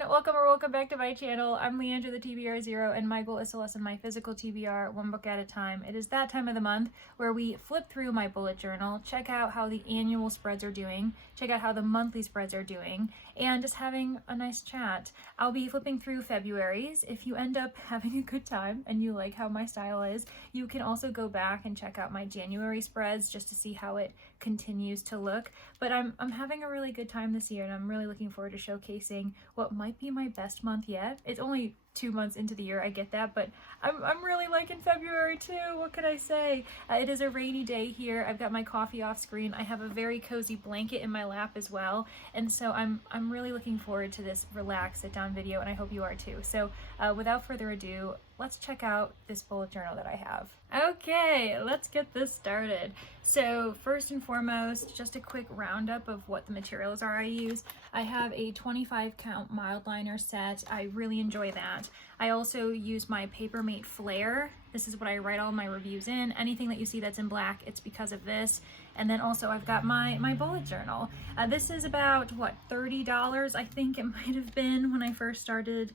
everyone, welcome back to my channel. I'm Leandra the TBR Zero, and my goal is to lessen my physical TBR one book at a time. It is that time of the month where we flip through my bullet journal, check out how the annual spreads are doing, check out how the monthly spreads are doing, and just having a nice chat. I'll be flipping through February's. If you end up having a good time and you like how my style is, you can also go back and check out my January spreads just to see how it continues to look. But I'm having a really good time this year, and I'm really looking forward to showcasing what might be my best month yet. It's only 2 months into the year, I get that, but I'm really liking February too. What could I say? It is a rainy day here. I've got my coffee off screen. I have a very cozy blanket in my lap as well, and so I'm really looking forward to this relaxed sit-down video, and I hope you are too. So without further ado, let's check out this bullet journal that I have. Okay, let's get this started. So first and foremost, just a quick roundup of what the materials are I use. I have a 25 count mild liner set. I really enjoy that. I also use my Papermate Flare. This is what I write all my reviews in. Anything that you see that's in black, it's because of this. And then also I've got my bullet journal. This is about, what, $30? I think it might have been when I first started.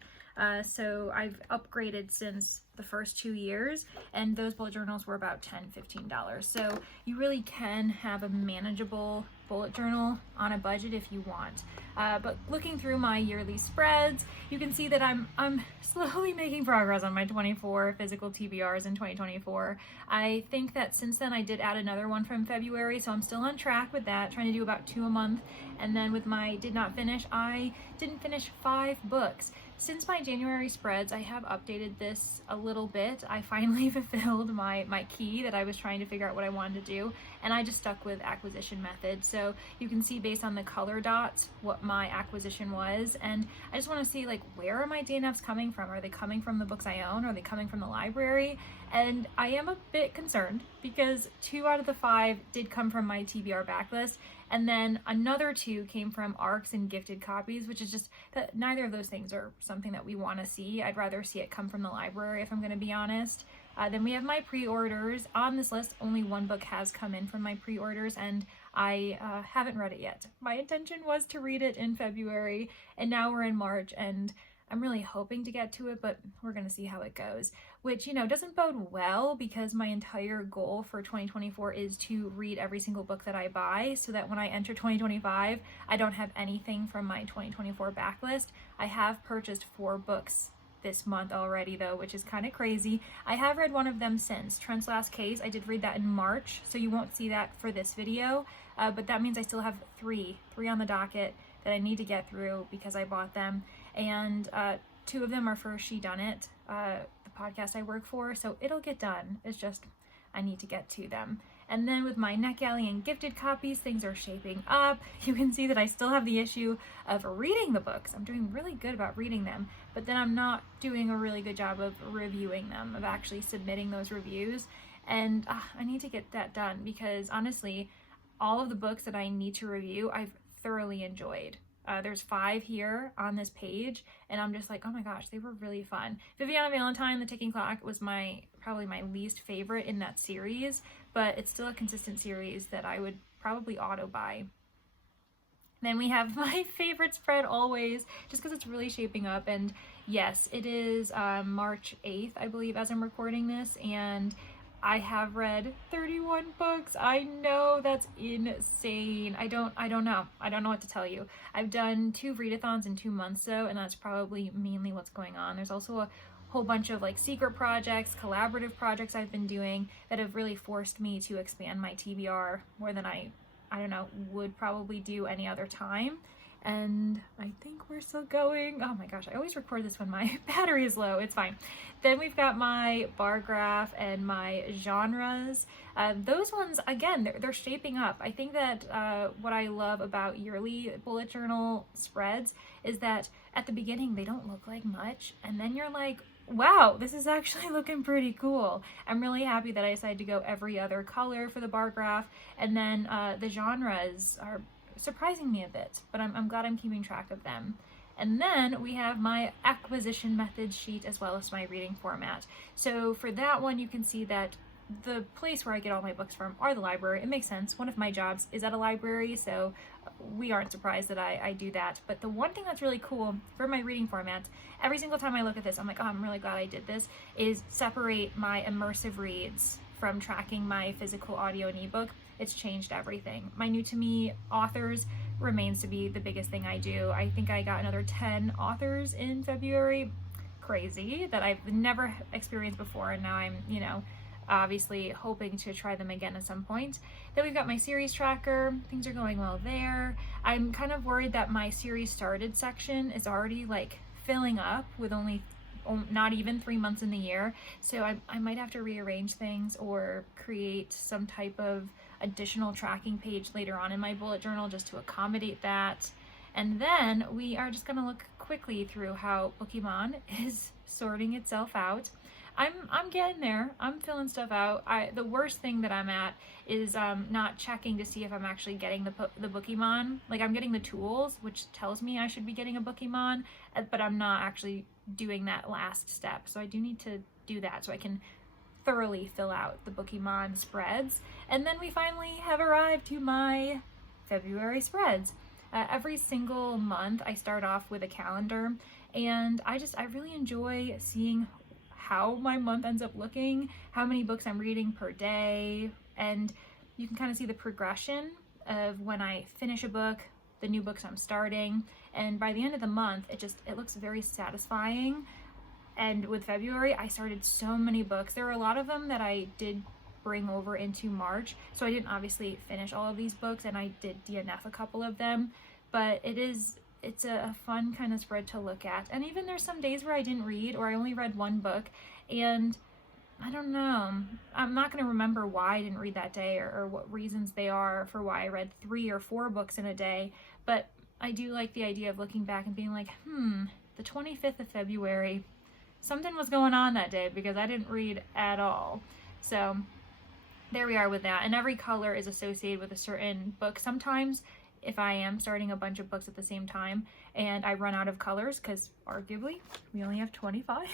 So I've upgraded since the first 2 years, and those bullet journals were about $10–15. So you really can have a manageable bullet journal on a budget if you want. But looking through my yearly spreads, you can see that I'm slowly making progress on my 24 physical TBRs in 2024. I think that since then I did add another one from February, so I'm still on track with that, trying to do about 2 a month. And then with my did not finish, I didn't finish 5 books. Since my January spreads, I have updated this a little bit. I finally fulfilled my key that I was trying to figure out what I wanted to do, and I just stuck with acquisition method. So you can see based on the color dots what my acquisition was, and I just want to see, like, where are my DNFs coming from? Are they coming from the books I own? Are they coming from the library? And I am a bit concerned because 2 out of the 5 did come from my TBR backlist, and then another 2 came from ARCs and gifted copies, which is just that neither of those things are something that we want to see. I'd rather see it come from the library, if I'm going to be honest. Then we have my pre-orders. On this list, only 1 book has come in from my pre-orders, and I haven't read it yet. My intention was to read it in February, and now we're in March, and I'm really hoping to get to it, but we're going to see how it goes, which, you know, doesn't bode well because my entire goal for 2024 is to read every single book that I buy so that when I enter 2025, I don't have anything from my 2024 backlist. I have purchased 4 books this month already, though, which is kind of crazy. I have read one of them since Trent's Last Case. I did read that in March, so you won't see that for this video, but that means I still have three on the docket that I need to get through because I bought them, and 2 of them are for She Done It, the podcast I work for, so it'll get done. It's just I need to get to them. And then with my NetGalley and gifted copies, things are shaping up. You can see that I still have the issue of reading the books. I'm doing really good about reading them, but then I'm not doing a really good job of reviewing them, of actually submitting those reviews. And I need to get that done because honestly, all of the books that I need to review, I've thoroughly enjoyed. There's 5 here on this page, and I'm just like, oh my gosh, they were really fun. Viviana, Valentine, The Ticking Clock was probably my least favorite in that series, but it's still a consistent series that I would probably auto buy. Then we have my favorite spread always, just because it's really shaping up, and yes, it is March 8th, I believe, as I'm recording this, and I have read 31 books. I know, that's insane. I don't know what to tell you. I've done 2 readathons in 2 months though, and that's probably mainly what's going on. There's also a whole bunch of like secret projects, collaborative projects I've been doing that have really forced me to expand my TBR more than I don't know, would probably do any other time. And I think we're still going. Oh my gosh, I always record this when my battery is low. It's fine. Then we've got my bar graph and my genres. Those ones, again, they're shaping up. I think that what I love about yearly bullet journal spreads is that at the beginning they don't look like much, and then you're like, wow, this is actually looking pretty cool. I'm really happy that I decided to go every other color for the bar graph, and then the genres are surprising me a bit, but I'm glad I'm keeping track of them. And then we have my acquisition method sheet as well as my reading format. So for that one, you can see that the place where I get all my books from are the library. It makes sense. One of my jobs is at a library, so we aren't surprised that I do that. But the one thing that's really cool for my reading format, every single time I look at this, I'm like, oh, I'm really glad I did this, is separate my immersive reads from tracking my physical audio and ebook. It's changed everything. My new to me authors remains to be the biggest thing I do. I think I got another 10 authors in February. Crazy, that I've never experienced before, and now I'm, obviously hoping to try them again at some point. Then we've got my series tracker. Things are going well there. I'm kind of worried that my series started section is already like filling up with only not even 3 months in the year. So I might have to rearrange things or create some type of additional tracking page later on in my bullet journal just to accommodate that. And then we are just going to look quickly through how Pokemon is sorting itself out. I'm getting there. I'm filling stuff out. The worst thing that I'm at is not checking to see if I'm actually getting the Pokemon. Like, I'm getting the tools, which tells me I should be getting a Pokemon, but I'm not actually doing that last step. So I do need to do that so I can thoroughly fill out the Pokemon spreads. And then we finally have arrived to my February spreads. Every single month I start off with a calendar, and I really enjoy seeing how my month ends up looking, how many books I'm reading per day, and you can kind of see the progression of when I finish a book, the new books I'm starting, and by the end of the month it looks very satisfying. And with February, I started so many books. There were a lot of them that I did bring over into March, so I didn't obviously finish all of these books, and I did DNF a couple of them, but it's a fun kind of spread to look at. And even there's some days where I didn't read, or I only read one book, and I don't know, I'm not going to remember why I didn't read that day, or what reasons they are for why I read 3 or 4 books in a day, but I do like the idea of looking back and being like, the 25th of February, something was going on that day because I didn't read at all. So there we are with that. And every color is associated with a certain book. Sometimes if I am starting a bunch of books at the same time and I run out of colors, because arguably we only have 25,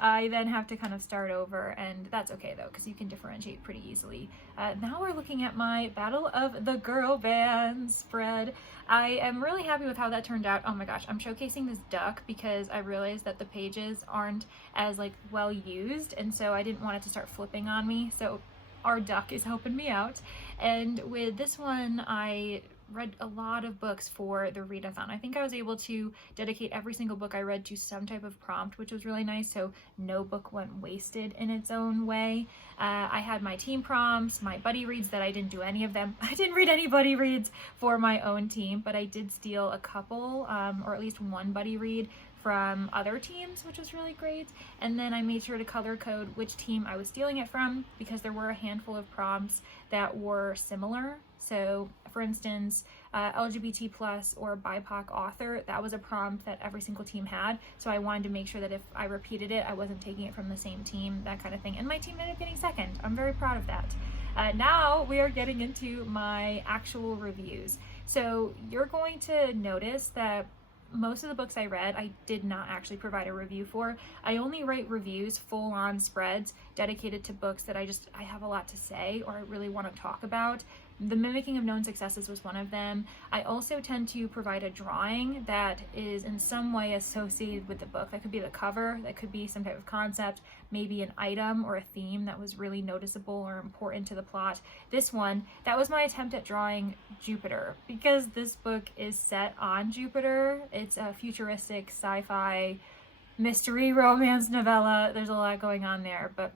I then have to kind of start over, and that's okay though, because you can differentiate pretty easily. Now we're looking at my Battle of the Girl Bands spread. I am really happy with how that turned out. Oh my gosh, I'm showcasing this duck because I realized that the pages aren't as well used, and so I didn't want it to start flipping on me. So our duck is helping me out. And with this one, I read a lot of books for the readathon. I think I was able to dedicate every single book I read to some type of prompt, which was really nice, so no book went wasted in its own way. I had my team prompts, my buddy reads that I didn't do any of them. I didn't read any buddy reads for my own team, but I did steal a couple, or at least one buddy read from other teams, which was really great. And then I made sure to color code which team I was stealing it from, because there were a handful of prompts that were similar. So for instance, LGBT plus or BIPOC author, that was a prompt that every single team had. So I wanted to make sure that if I repeated it, I wasn't taking it from the same team, that kind of thing. And my team ended up getting second. I'm very proud of that. Now we are getting into my actual reviews. So you're going to notice that most of the books I read, I did not actually provide a review for. I only write reviews, full-on spreads, dedicated to books that I have a lot to say or I really want to talk about. The Mimicking of Known Successes was one of them. I also tend to provide a drawing that is in some way associated with the book. That could be the cover, that could be some type of concept, maybe an item or a theme that was really noticeable or important to the plot. This one, that was my attempt at drawing Jupiter, because this book is set on Jupiter. It's a futuristic sci-fi mystery romance novella. There's a lot going on there, but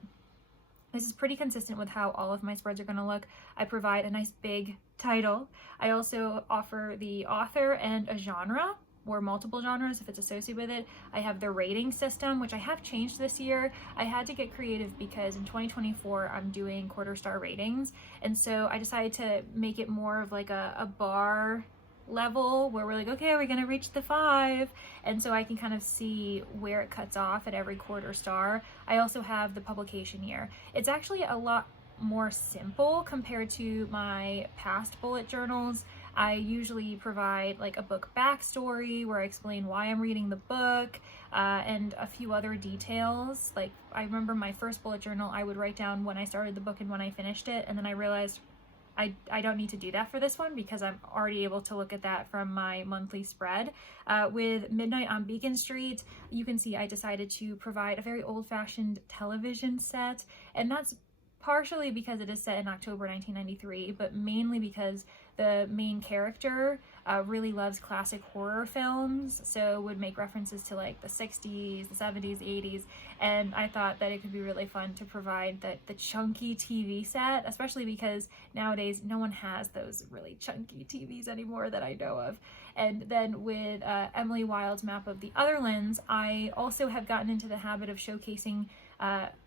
this is pretty consistent with how all of my spreads are going to look. I provide a nice big title. I also offer the author and a genre, or multiple genres if it's associated with it. I have the rating system, which I have changed this year. I had to get creative because in 2024 I'm doing quarter star ratings, and so I decided to make it more of like a bar level where we're like, okay, we're gonna reach the 5, and so I can kind of see where it cuts off at every quarter star. I also have the publication year. It's actually a lot more simple compared to my past bullet journals. I usually provide like a book backstory where I explain why I'm reading the book, and a few other details. Like I remember my first bullet journal, I would write down when I started the book and when I finished it, and then I realized I don't need to do that for this one because I'm already able to look at that from my monthly spread. With Midnight on Beacon Street, you can see I decided to provide a very old-fashioned television set, and that's partially because it is set in October 1993, but mainly because the main character really loves classic horror films, so would make references to like the 60s, the 70s, the 80s, and I thought that it could be really fun to provide the chunky TV set, especially because nowadays no one has those really chunky TVs anymore that I know of. And then with Emily Wilde's Map of the Otherlands, I also have gotten into the habit of showcasing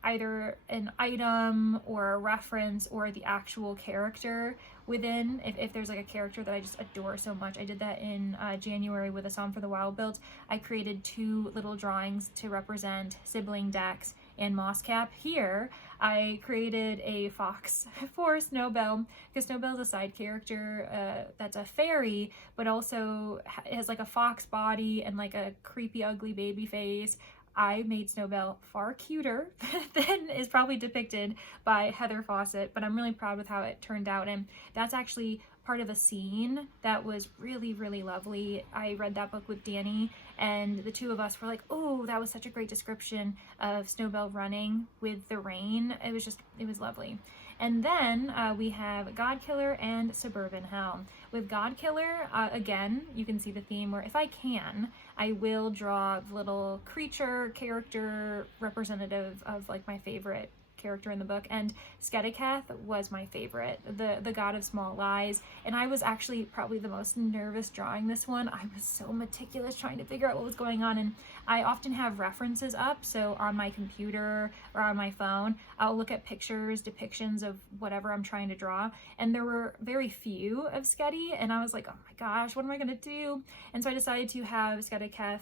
either an item or a reference or the actual character within, if there's like a character that I just adore so much. I did that in January with A Song for the Wild Built. I created 2 little drawings to represent sibling Dax and Mosscap. Here I created a fox for Snowbell, because Snowbell's a side character that's a fairy, but also has like a fox body and like a creepy ugly baby face. I made Snowbell far cuter than is probably depicted by Heather Fawcett, but I'm really proud with how it turned out, and that's actually part of a scene that was really, really lovely. I read that book with Danny, and the 2 of us were like, oh, that was such a great description of Snowbell running with the rain. It was lovely. And then we have Godkiller and Suburban Hell. With Godkiller, again, you can see the theme where if I can, I will draw the little creature character representative of like my favorite character in the book, and Skediketh was my favorite, the god of small lies, and I was actually probably the most nervous drawing this one. I was so meticulous trying to figure out what was going on, and I often have references up, so on my computer or on my phone I'll look at pictures, depictions of whatever I'm trying to draw, and there were very few of Skedi, and I was like, oh my gosh, what am I gonna do? And so I decided to have Skediketh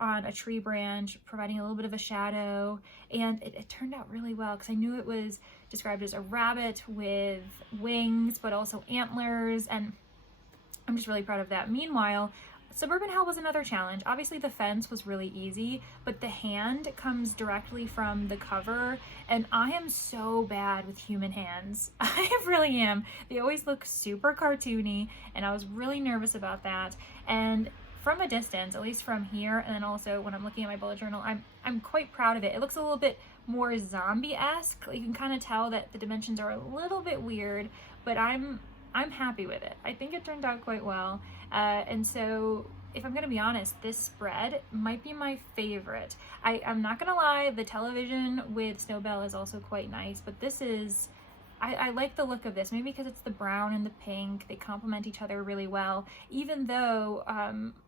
on a tree branch, providing a little bit of a shadow, and it turned out really well because I knew it was described as a rabbit with wings but also antlers, and I'm just really proud of that. Meanwhile, Suburban Hell was another challenge. Obviously the fence was really easy, but the hand comes directly from the cover, and I am so bad with human hands. I really am. They always look super cartoony, and I was really nervous about that. And from a distance, at least from here, and then also when I'm looking at my bullet journal, I'm quite proud of it. It looks a little bit more zombie-esque. You can kind of tell that the dimensions are a little bit weird, but I'm happy with it. I think it turned out quite well. And so if I'm gonna be honest, this spread might be my favorite. I'm not gonna lie, the television with Snowbell is also quite nice, but this is, I like the look of this, maybe because it's the brown and the pink. They complement each other really well, even though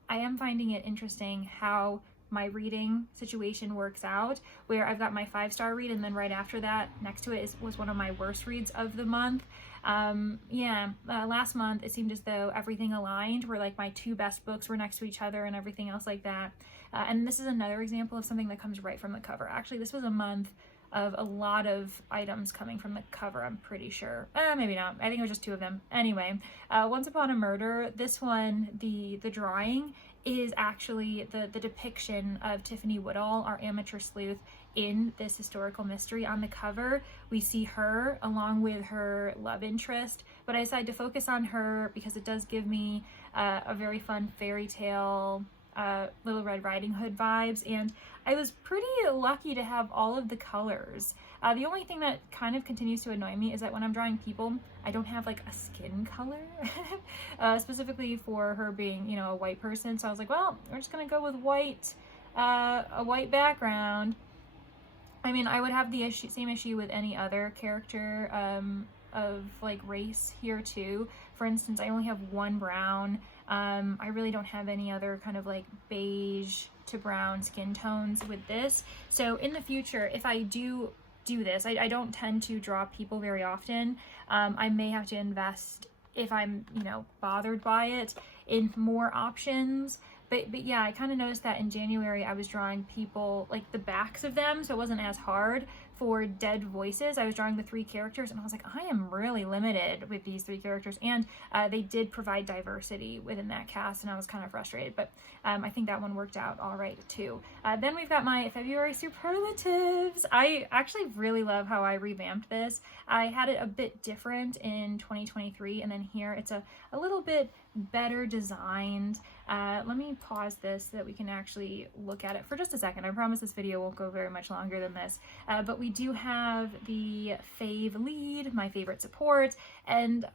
I am finding it interesting how my reading situation works out, where I've got my 5-star read, and then right after that, next to it was one of my worst reads of the month. Last month it seemed as though everything aligned, where like my 2 best books were next to each other and everything else like that. And this is another example of something that comes right from the cover. Actually, this was a month of a lot of items coming from the cover, I'm pretty sure. Maybe not. I think it was just 2 of them. Anyway, Once Upon a Murder, this one, the drawing is actually the depiction of Tiffany Woodall, our amateur sleuth, in this historical mystery. On the cover, we see her along with her love interest, but I decided to focus on her because it does give me a very fun fairy tale, Little Red Riding Hood vibes, and I was pretty lucky to have all of the colors. The only thing that kind of continues to annoy me is that when I'm drawing people, I don't have like a skin color, specifically for her being, you know, a white person. So I was like, well, we're just gonna go with white, a white background. I mean, I would have the same issue with any other character of like race here too. For instance, I only have 1 brown. I really don't have any other kind of like beige to brown skin tones with this. So in the future, if I do this, I don't tend to draw people very often. I may have to invest, if I'm, you know, bothered by it, in more options. But yeah, I kind of noticed that in January I was drawing people, like the backs of them, so it wasn't as hard for dead voices. I was drawing the 3 characters and I was like, I am really limited with these 3 characters. And they did provide diversity within that cast, and I was kind of frustrated, but I think that one worked out all right too. Then we've got my February superlatives. I actually really love how I revamped this. I had it a bit different in 2023, and then here it's a little bit better designed. Let me pause this so that we can actually look at it for just a second. I promise this video won't go very much longer than this, but we do have the fave lead, my favorite support, and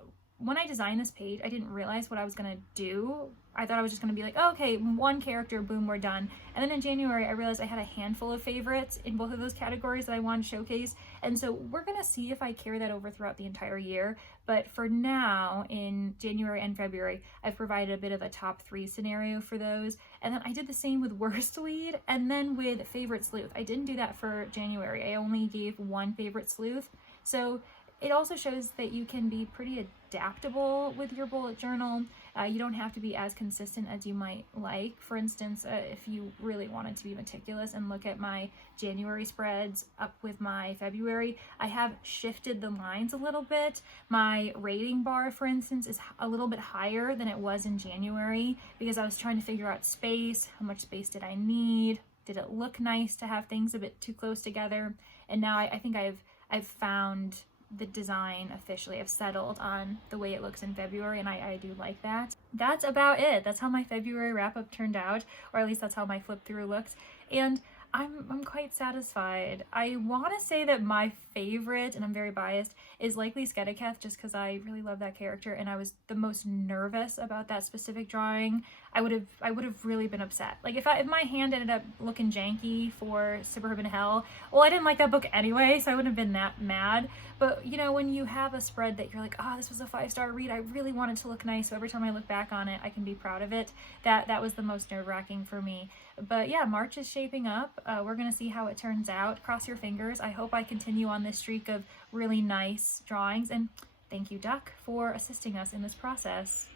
when I designed this page, I didn't realize what I was gonna do. I thought I was just gonna be like, oh, okay, 1 character, boom, we're done. And then in January, I realized I had a handful of favorites in both of those categories that I wanted to showcase. And so we're gonna see if I carry that over throughout the entire year. But for now, in January and February, I've provided a bit of a top 3 scenario for those. And then I did the same with worst lead and then with favorite sleuth. I didn't do that for January. I only gave 1 favorite sleuth. So it also shows that you can be pretty adaptable with your bullet journal. You don't have to be as consistent as you might like. For instance, if you really wanted to be meticulous and look at my January spreads up with my February, I have shifted the lines a little bit. My rating bar, for instance, is a little bit higher than it was in January because I was trying to figure out space. How much space did I need? Did it look nice to have things a bit too close together? And now I think I've found the design officially. I've settled on the way it looks in February, and I do like that. That's about it. That's how my February wrap-up turned out, or at least that's how my flip through looked, and I'm quite satisfied. I want to say that my favorite, and I'm very biased, is likely Skediketh, just because I really love that character and I was the most nervous about that specific drawing. I would have really been upset. Like if my hand ended up looking janky for Suburban Hell, well, I didn't like that book anyway, so I wouldn't have been that mad. But you know, when you have a spread that you're like, oh, this was a 5-star read, I really want it to look nice, so every time I look back on it, I can be proud of it. That was the most nerve-wracking for me. But yeah, March is shaping up. We're gonna see how it turns out. Cross your fingers. I hope I continue on this streak of really nice drawings, and thank you, Duck, for assisting us in this process.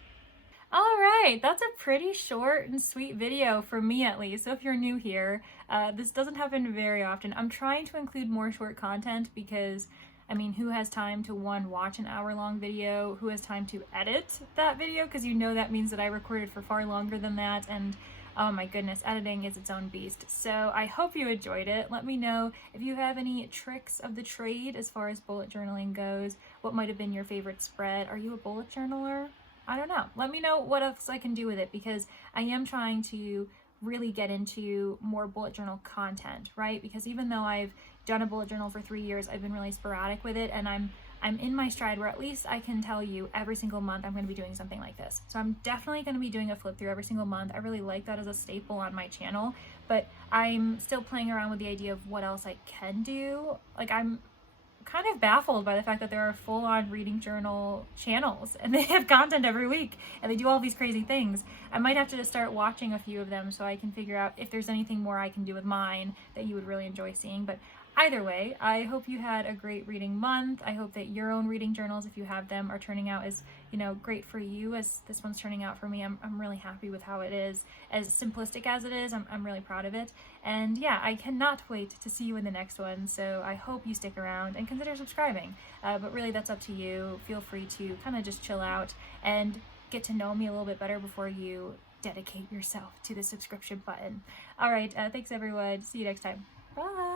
All right, that's a pretty short and sweet video for me, at least. So if you're new here, this doesn't happen very often. I'm trying to include more short content because, I mean, who has time to watch an hour-long video? Who has time to edit that video? Because you know that means that I recorded for far longer than that, and oh my goodness, editing is its own beast. So I hope you enjoyed it. Let me know if you have any tricks of the trade as far as bullet journaling goes. What might have been your favorite spread? Are you a bullet journaler? I don't know. Let me know what else I can do with it, because I am trying to really get into more bullet journal content, right? Because even though I've done a bullet journal for 3 years, I've been really sporadic with it, and I'm in my stride where at least I can tell you every single month I'm going to be doing something like this. So I'm definitely going to be doing a flip through every single month. I really like that as a staple on my channel, but I'm still playing around with the idea of what else I can do. Like, I'm kind of baffled by the fact that there are full-on reading journal channels and they have content every week and they do all these crazy things. I might have to just start watching a few of them so I can figure out if there's anything more I can do with mine that you would really enjoy seeing. But either way, I hope you had a great reading month. I hope that your own reading journals, if you have them, are turning out as, you know, great for you as this one's turning out for me. I'm really happy with how it is. As simplistic as it is, I'm really proud of it. And yeah, I cannot wait to see you in the next one. So I hope you stick around and consider subscribing. But really, that's up to you. Feel free to kind of just chill out and get to know me a little bit better before you dedicate yourself to the subscription button. All right, thanks everyone. See you next time. Bye.